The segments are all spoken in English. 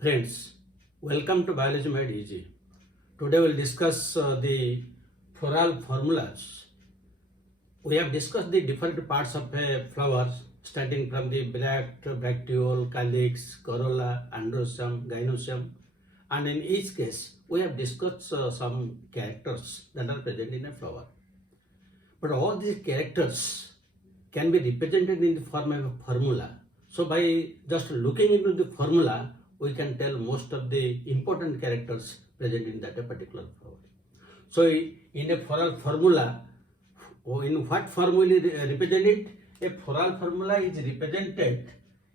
Friends, welcome to Biology Made Easy. Today we'll discuss the floral formulas. We have discussed the different parts of a flower, starting from the bract, bracteole, calyx, corolla, androecium, gynoecium, and in each case we have discussed some characters that are present in a flower. But all these characters can be represented in the form of a formula. So by just looking into the formula, we can tell most of the important characters present in that particular flower. So in a floral formula, in what form will it represent it? A floral formula is represented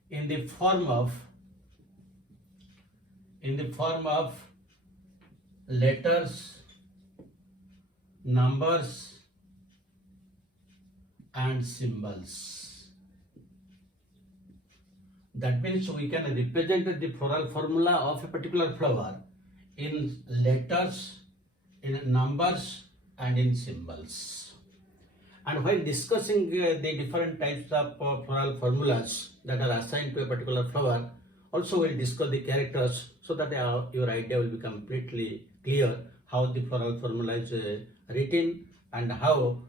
in the form of letters, numbers, and symbols. That means we can represent the floral formula of a particular flower in letters, in numbers, and in symbols. And while discussing the different types of floral formulas that are assigned to a particular flower, also we'll discuss the characters so that your idea will be completely clear how the floral formula is written and how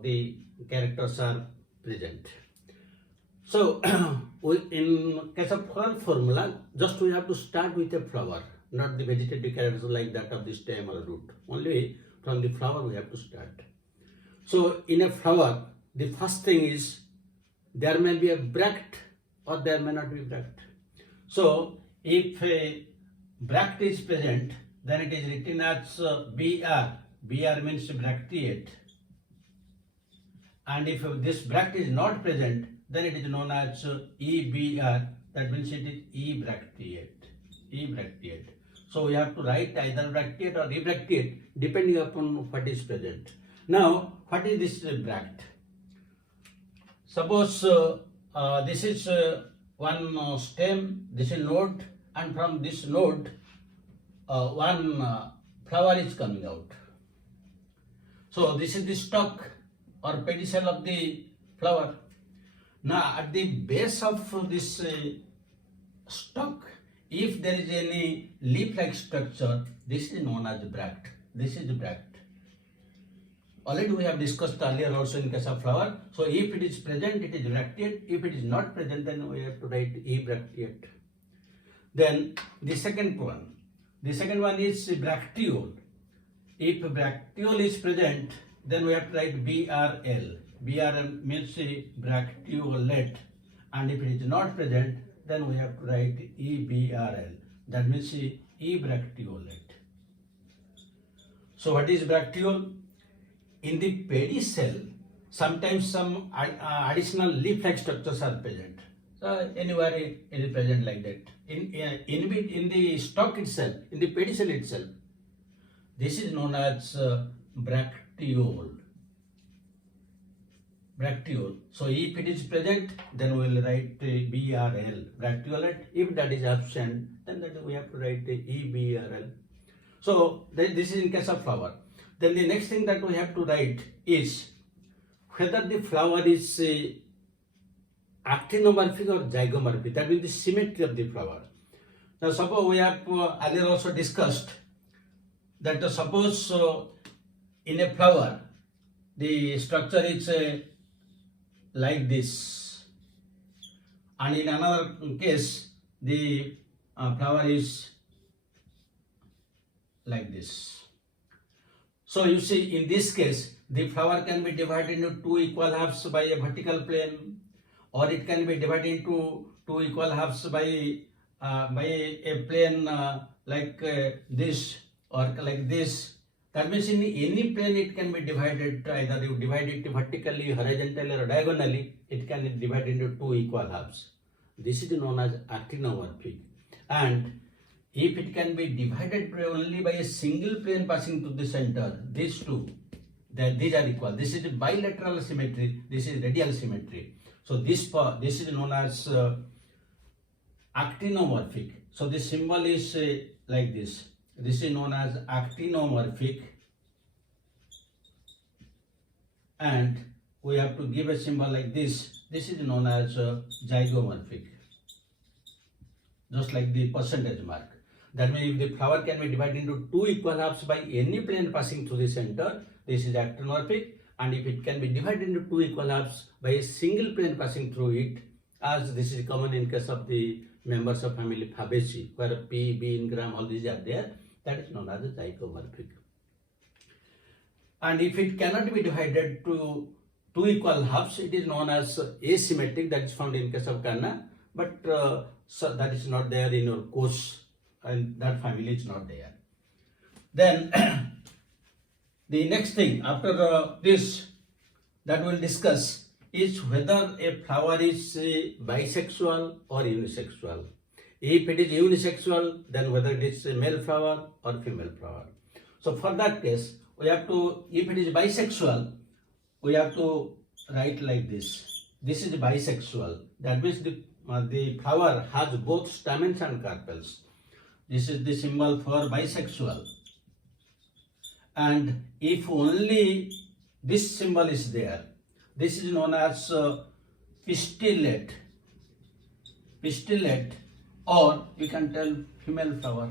the characters are present. So, in case of floral formula, just we have to start with a flower, not the vegetative characters like that of the stem or root. Only from the flower we have to start. So, in a flower, the first thing is there may be a bract or there may not be bract. So, if a bract is present, then it is written as BR. BR means bracteate. And if this bract is not present, then it is known as EBR, that means it is ebracteate. So we have to write either bracteate or ebracteate depending upon what is present. Now, what is this bract? Suppose this is one stem, this is node, and from this node one flower is coming out. So this is the stalk or pedicel of the flower. Now, at the base of this stalk, if there is any leaf-like structure, this is known as bract. This is the bract. Already we have discussed earlier also in case of flower. So, if it is present, it is bracteate. If it is not present, then we have to write ebracteate. Then the second one is bracteole. If bracteole is present, then we have to write BRL. BRL means bracteolate, and if it is not present, then we have to write EBRL. That means ebracteolate. So what is bracteole? In the pedicel, sometimes some additional leaf-like structures are present. So anywhere it is present like that. In the stalk itself, in the pedicel itself, this is known as bracteole. So if it is present, then we will write BRL, bracteolate. If that is absent, then we have to write EBRL. So this is in case of flower. Then the next thing that we have to write is whether the flower is actinomorphic or zygomorphic. That means the symmetry of the flower. Now suppose we have earlier also discussed that suppose in a flower the structure is like this, and in another case the flower is like this. So you see, in this case the flower can be divided into two equal halves by a vertical plane, or it can be divided into two equal halves by a plane like this or like this. That means in any plane it can be divided, either you divide it vertically, horizontally, or diagonally. It can be divided into two equal halves. This is known as actinomorphic. And if it can be divided only by a single plane passing to the center, these two, these are equal. This is bilateral symmetry. This is radial symmetry. So this is known as actinomorphic. So the symbol is like this. This is known as actinomorphic, and we have to give a symbol like this. This is known as zygomorphic. just like the percentage mark. That means if the flower can be divided into two equal halves by any plane passing through the center, this is actinomorphic. And if it can be divided into two equal halves by a single plane passing through it, as this is common in case of the members of family Fabaceae, where P, B in gram, all these are there, that is known as zygomorphic. And if it cannot be divided to two equal halves, it is known as asymmetric, that is found in case of Kanna, but so that is not there in your course, and that family is not there. Then the next thing after this that we'll discuss is whether a flower is bisexual or unisexual. If it is unisexual, then whether it is a male flower or female flower. So for that case, we have to, if it is bisexual, we have to write like this. This is bisexual. That means the flower has both stamens and carpels. This is the symbol for bisexual. And if only this symbol is there, this is known as pistillate. Pistillate, or you can tell female flower.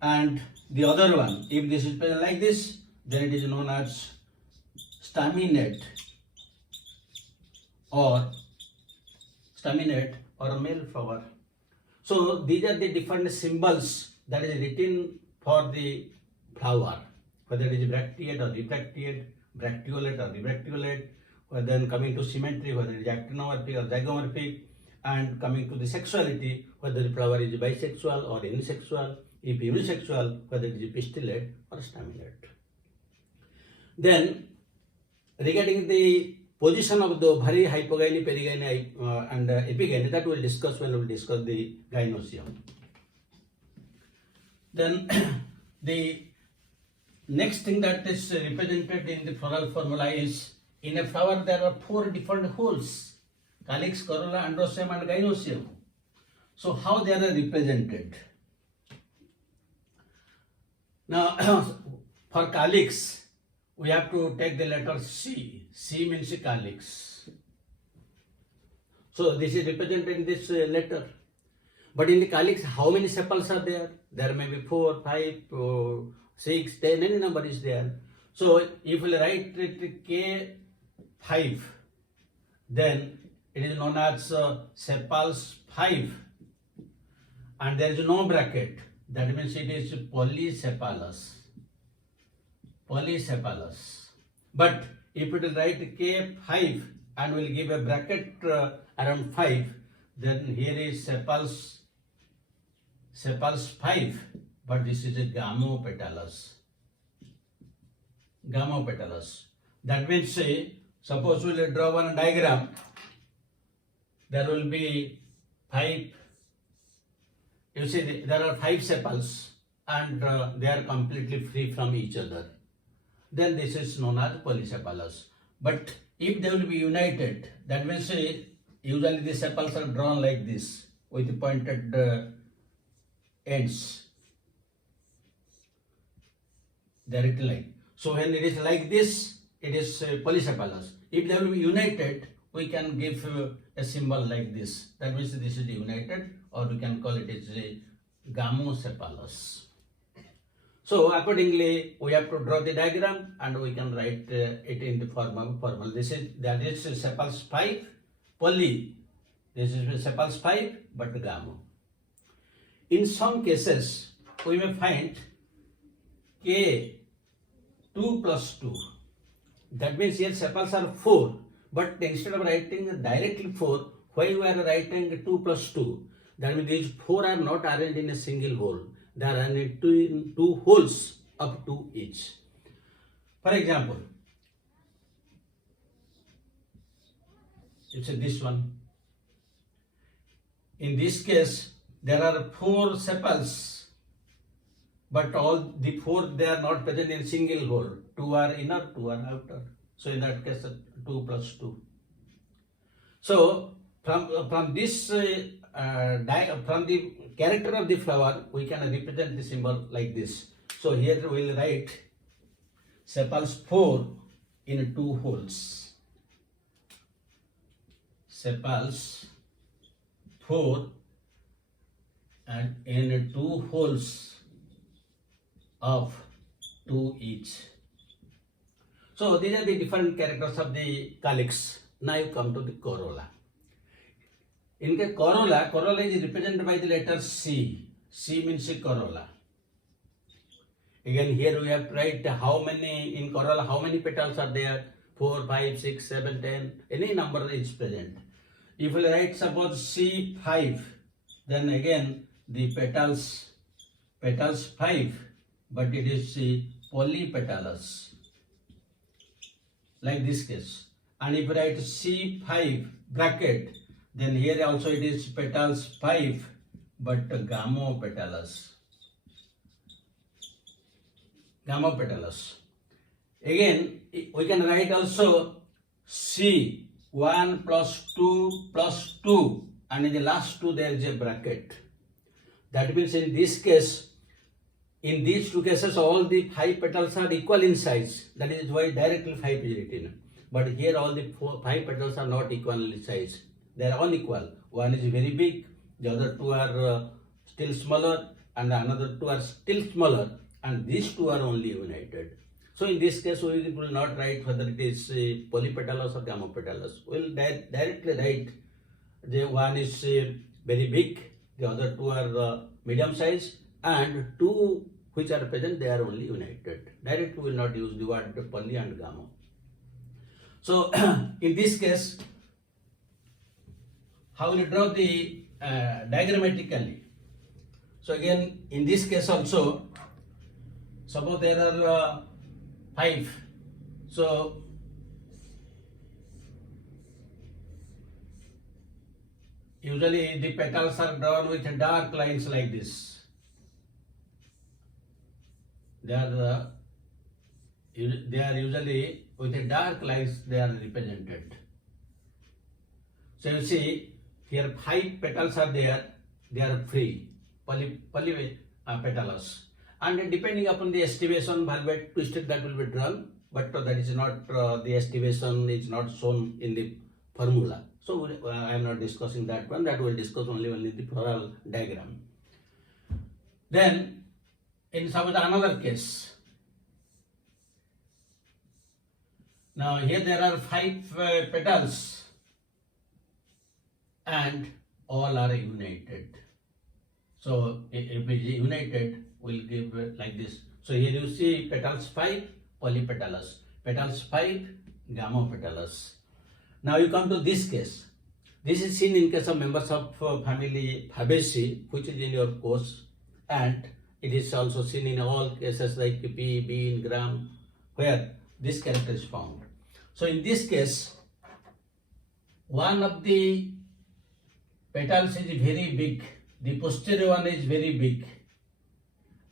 And the other one, if this is present like this, then it is known as staminate or a male flower. So these are the different symbols that is written for the flower, whether it is bracteate or rebracteate, bracteolate or rebracteolate, then coming to symmetry, whether it is actinomorphic or zygomorphic, and coming to the sexuality, whether the flower is bisexual or unisexual, if unisexual, whether it is pistillate or staminate. Then regarding the position of the ovary, hypogyne, perigyne and epigyne, that we will discuss when we will discuss the gynoecium. Then the next thing that is represented in the floral formula is, in a flower there are four different holes: calyx, corolla, androecium and gynoecium. So how they are represented? Now for calyx, we have to take the letter C. C means calyx. So this is represented in this letter. But in the calyx, how many sepals are there? There may be 4, 5, 6, 10, any number is there. So if we write it K5, then it is known as sepals 5, and there is no bracket. That means it is polypetalous. Polypetalous. But if it will write K5 and will give a bracket around 5, then here is sepals 5, but this is a gamosepalous. Gamosepalous. That means, suppose we will draw one diagram. There will be 5. You see, there are 5 sepals, and they are completely free from each other. Then this is known as polypetalous. But if they will be united, that means usually the sepals are drawn like this with pointed ends, direct line. So when it is like this, it is polypetalous. If they will be united, we can give a symbol like this. That means this is united, or we can call it as gamosepalous. So accordingly, we have to draw the diagram and we can write it in the form of formula. That is sepals 5, poly. This is sepals 5, but gamo. In some cases, we may find K2 plus 2. That means here sepals are 4, but instead of writing directly 4, why we are writing 2 plus 2? That means these 4 are not arranged in a single hole. They are arranged in 2 holes of 2 each. For example, it's this one. In this case, there are 4 sepals, but all the 4, they are not present in single hole. 2 are inner, 2 are outer. So in that case, 2 plus 2. So from this from the character of the flower, we can represent the symbol like this. So here we will write sepals 4 in 2 holes. Sepals 4 and in 2 holes of 2 each. So these are the different characters of the calyx. Now you come to the corolla. In the corolla is represented by the letter C. C means corolla. Again, here we have to write how many in corolla, how many petals are there? 4, 5, 6, 7, 10, any number is present. If we write suppose C5, then again the petals 5, but it is polypetalous, like this case. And if we write C5 bracket, then here also it is petals 5, but gamosepalous. Again, we can write also C 1 plus 2 plus 2, and in the last 2 there is a bracket. That means in this case, in these 2 cases, all the 5 petals are equal in size. That is why directly 5 is written. But here all the 5 petals are not equal in size. They are unequal. One is very big, the other 2 are still smaller, and the another 2 are still smaller, and these 2 are only united. So in this case, we will not write whether it is polypetalous or gamosepalous. We will directly write the one is very big, the other 2 are medium size, and 2 which are present, they are only united. Directly we will not use the word poly and gamma. So in this case, how will you draw the diagrammatically? So again, in this case also, suppose there are 5. So usually the petals are drawn with dark lines like this. They are usually with dark lines they are represented. So you see here 5 petals are there, they are free, polypetalous. And depending upon the estimation, valuate twisted that will be drawn, but that is not, the estimation is not shown in the formula. So I am not discussing that one, that we will discuss only in the floral diagram. Then, in suppose another case. Now here there are 5 petals and all are united. So if it is united, we'll give like this. So here you see petals 5, polypetalous. Petals 5, gamosepalous. Now you come to this case. This is seen in case of members of family Fabaceae, which is in your course, and it is also seen in all cases like pea, bean, gram, where this character is found. So in this case, one of the petals is very big, the posterior one is very big,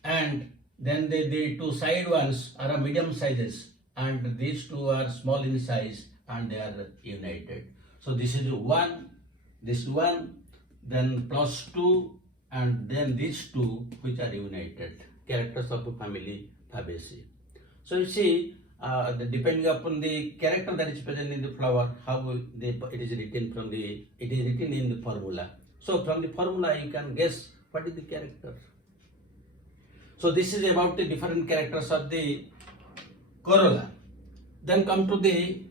and then the 2 side ones are medium sizes, and these 2 are small in size, and they are united. So this is 1, this 1, then plus 2, and then these 2 which are united, characters of the family Fabaceae. So you see, depending upon the character that is present in the flower, how it is written in the formula. So from the formula you can guess what is the character. So this is about the different characters of the corolla. Then come to the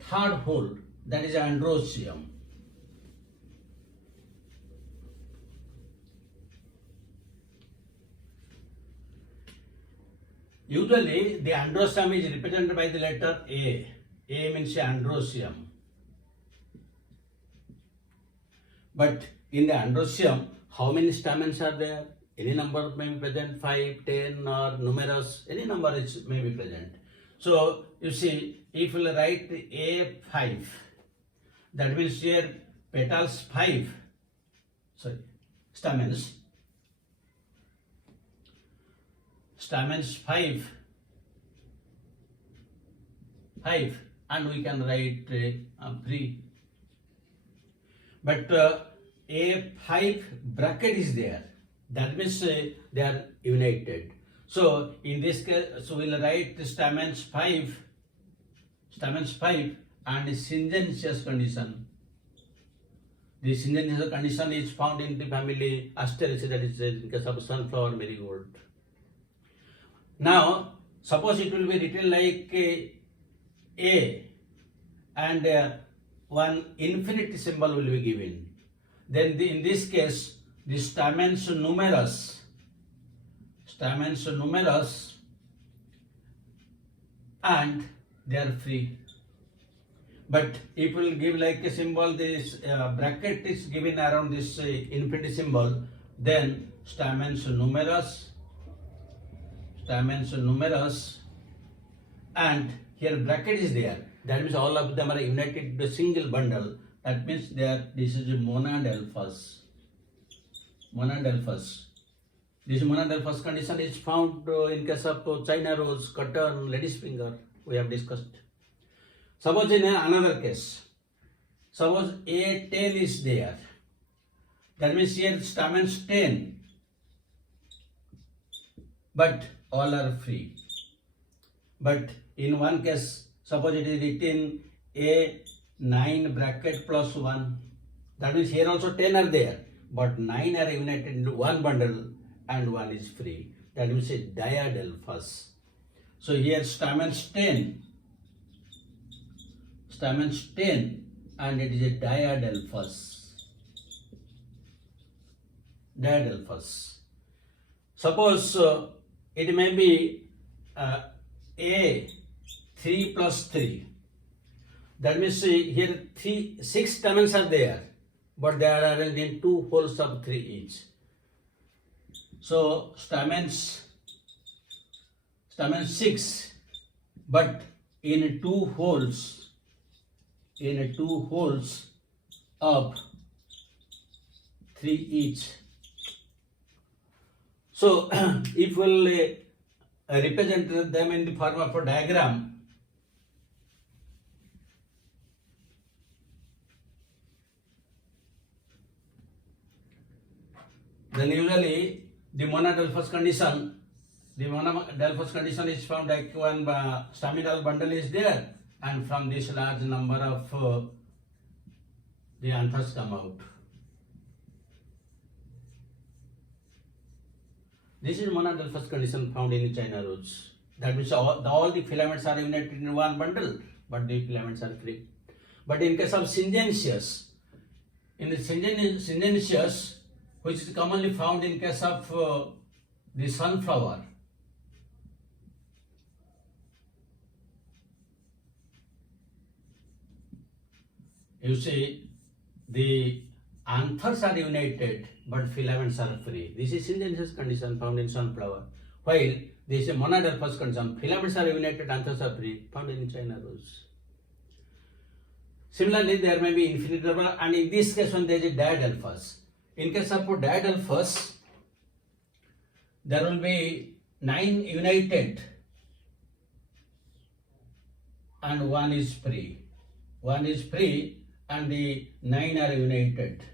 third hole, that is androecium. Usually the androecium is represented by the letter A. A means androecium. But in the androecium, how many stamens are there? Any number may be present, 5, 10, or numerous, any number may be present. So you see, if we write A5, that means here petals 5, stamens 5, and we can write 3. But A5 bracket is there. That means they are united. So in this case, so we'll write stamens 5 and syngenesious condition. The syngenesious condition is found in the family Asteraceae, that is in case of sunflower marigold. Now, suppose it will be written like A and one infinity symbol will be given. Then in this case, the stamens numerous, and they are free. But if we will give like a symbol, this bracket is given around this infinity symbol, then stamens numerous, and here bracket is there. That means all of them are united to a single bundle. That means this is a monadelphous. This monadelphous condition is found in case of China rose, cotton, lady's finger. We have discussed. Suppose in another case, suppose a tail is there. That means here stamens 10, but all are free. But in one case, suppose it is written a 9 bracket plus 1. That means here also 10 are there, but 9 are united into one bundle and 1 is free. That means a diadelphous. So here stamens 10 and it is a diadelphous. Suppose it may be a 3 plus 3. That means here 6 stamens are there, but they are arranged in 2 wholes of 3 each. So stamens 6, but in 2 holes of 3 each. So if we'll represent them in the form of a diagram, then usually the monadelphous condition is found like one staminal bundle is there, and from this large number of the anthers come out. This is monadelphous condition found in China rose. That means all the filaments are united in one bundle, but the filaments are free. But in case of syngenesious, which is commonly found in case of the sunflower, you see the anthers are united but filaments are free. This is syngenesious condition found in sunflower. While this is monadelphous condition, filaments are united, anthers are free, found in China rose. Similarly, there may be infinite number, and in this case when there is a diadelphous. In case of diadelphous, there will be 9 united and 1 is free. 1 is free and the 9 are united.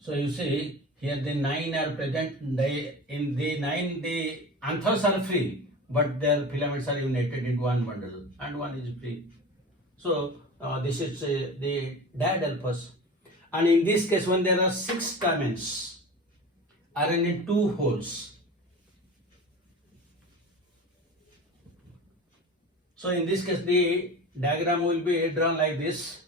So you see here the 9 are present. In the 9 the anthers are free, but their filaments are united into one bundle and 1 is free. So this is the diadelphous. And in this case, when there are 6 stamens are in 2 holes. So in this case, the diagram will be drawn like this.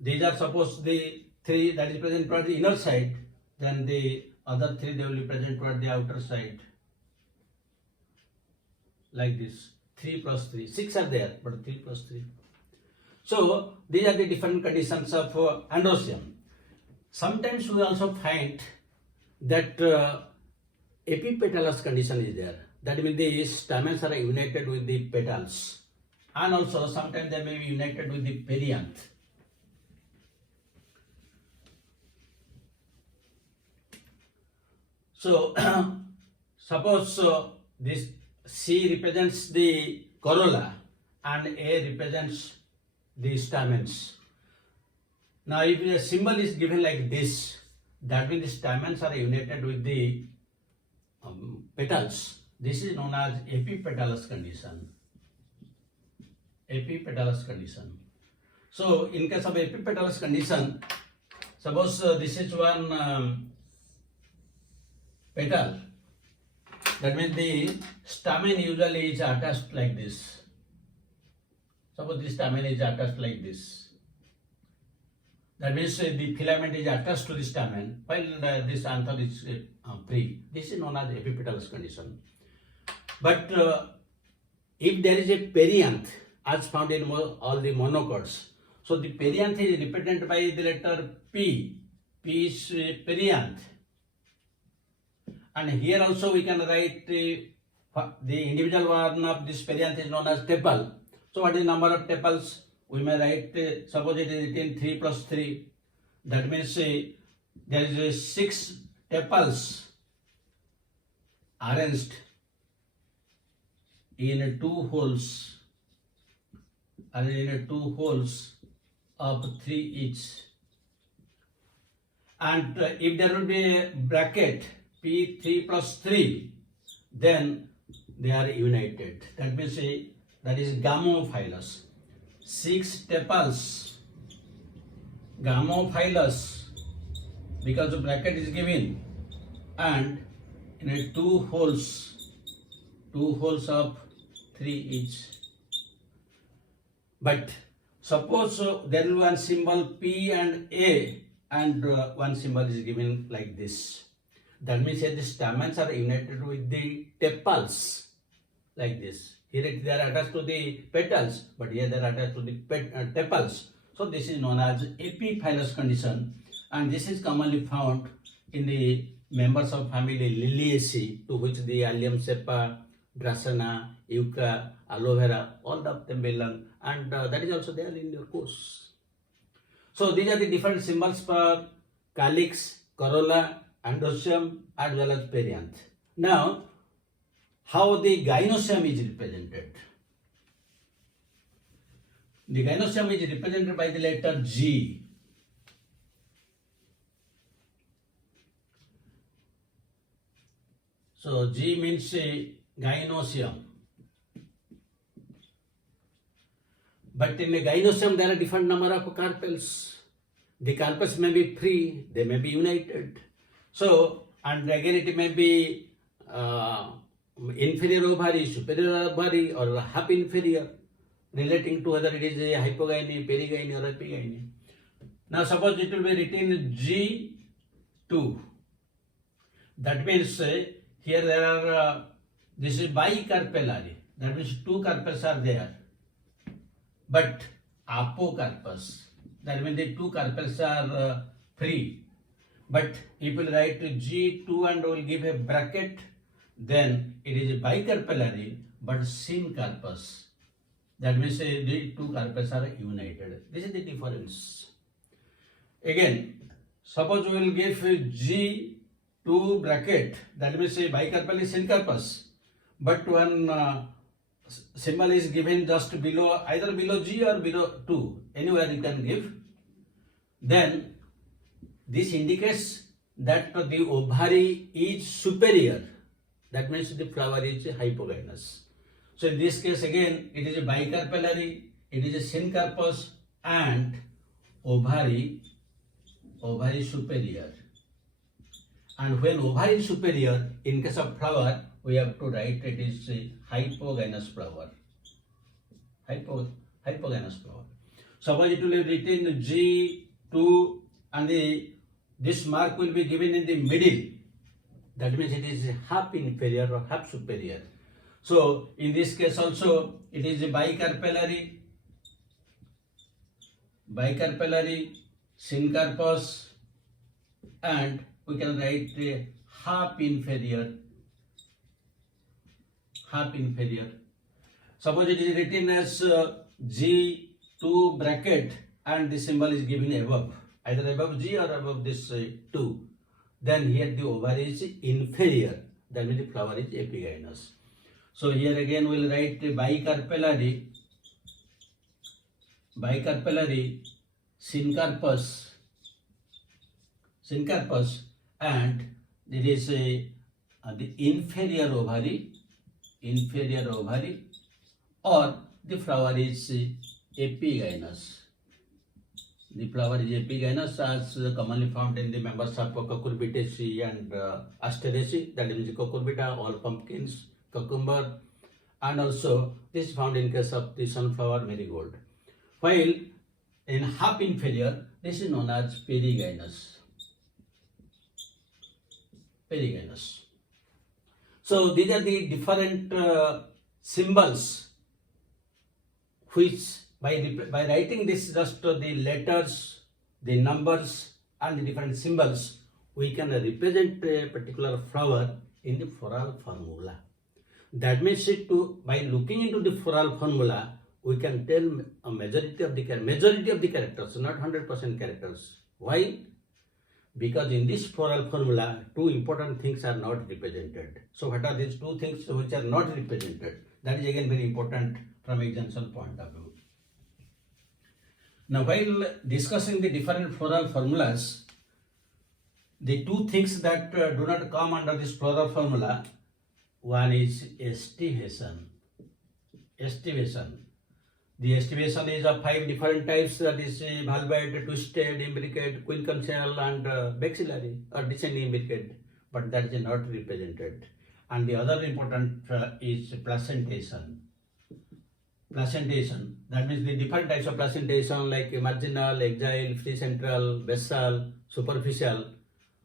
These are suppose the 3 that is present toward the inner side, then the other 3 they will be present toward the outer side. Like this, 3 plus 3, 6 are there, but 3 plus 3. So these are the different conditions of androecium. Sometimes we also find that epipetalous condition is there. That means the stamens are united with the petals, and also sometimes they may be united with the perianth. So suppose this C represents the corolla and A represents the stamens. Now if a symbol is given like this, that means the stamens are united with the petals. This is known as epipetalous condition. Epipetalous condition. So in case of epipetalous condition, suppose this is one petal. That means the stamen usually is attached like this. Suppose this stamen is attached like this. That means the filament is attached to the stamen while this anther is free. This is known as epipetalous condition. But if there is a perianth, as found in all the monocots, so the perianth is represented by the letter P. P is perianth. And here also we can write the individual one of this perianth is known as tepal. So what is the number of tepals? We may write, suppose it is written 3 plus 3. That means there is 6 tepals arranged in 2 holes. Arranged in 2 holes of 3 each. And if there will be a bracket P3 plus 3, then they are united. That means that is gamopalous. 6 tepals, gamopalous, because the bracket is given, and in a 2 holes of 3 each. But suppose there is one symbol P and A, and one symbol is given like this. That means the stamens are united with the tepals like this. Here they are attached to the petals, but here they are attached to the tepals. So this is known as epipetalous condition, and this is commonly found in the members of family Liliaceae, to which the Allium cepa, Dracaena, Euca, Aloe vera, all of them belong, and that is also there in your course. So these are the different symbols for calyx, corolla, androecium, as well as perianth. Now, how the gynosium is represented? The gynosium is represented by the letter G. So G means gynosium. But in a gynosium there are different number of carpels. The carpels may be free, they may be united. So, and again it may be inferior ovary, superior ovary, or half inferior, relating to whether it is a hypogyny, perigyny, or epigyny. Now suppose it will be written G2. That means here there are, this is bicarpellary. That means 2 carpels are there. But apocarpus, that means the 2 carpels are free. But if we write G2 and will give a bracket, then it is bicarpellary but syncarpus. That means the 2 carpels are united. This is the difference. Again, suppose we will give G2 bracket, that means bicarpellary syncarpus, but one symbol is given just below, either below G or below 2, anywhere you can give. Then this indicates that the ovary is superior. That means the flower is hypogynous. So in this case again, it is a bicarpellary, it is a syncarpus, and ovary superior. And when ovary is superior, in case of flower, we have to write it is a hypogynous flower. Hypogynous flower. Suppose it will be written G2 and this mark will be given in the middle. That means it is half inferior or half superior. So in this case also it is a bicarpellary, syncarpus, and we can write half inferior. Suppose it is written as G2 bracket and the symbol is given above, either above G or above this 2. Then here the ovary is inferior, that means the flower is epigynous. So here again we will write bicarpellary, syncarpus, and there is a the inferior ovary, or the flower is epigynous. The flower is epigynous, as commonly found in the members of Cucurbitaceae and Asteraceae, that is cucurbita, all pumpkins, cucumber, and also this is found in case of the sunflower marigold. While in half inferior, this is known as perigynous. So these are the different symbols which by writing this, just the letters, the numbers and the different symbols, we can represent a particular flower in the floral formula. That means by looking into the floral formula, we can tell a majority of the characters, not 100% characters. Why? Because in this floral formula, two important things are not represented. So what are these two things which are not represented? That is again very important from examination point of view. Now, while discussing the different floral formulas, the two things that do not come under this floral formula, one is estivation. The estivation is of 5 different types, that is valuate, twisted, imbricate, quincuncial, and maxillary or descending imbricate, but that is not represented. And the other important is placentation. That means the different types of placentation like marginal, axial, free central, basal, superficial,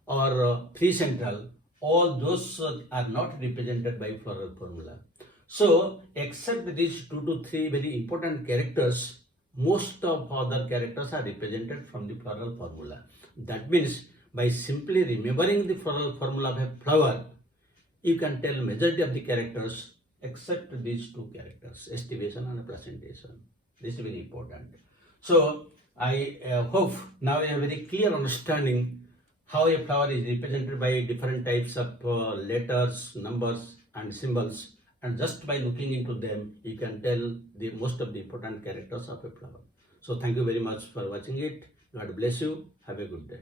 or free central, all those are not represented by floral formula. So, except these 2 to 3 very important characters, most of other characters are represented from the floral formula. That means by simply remembering the floral formula of a flower, you can tell majority of the characters except these 2 characters, estivation and placentation. This is very important. So, I hope now you have a very clear understanding how a flower is represented by different types of letters, numbers and symbols. And just by looking into them, you can tell the most of the important characters of a flower. So thank you very much for watching it. God bless you. Have a good day.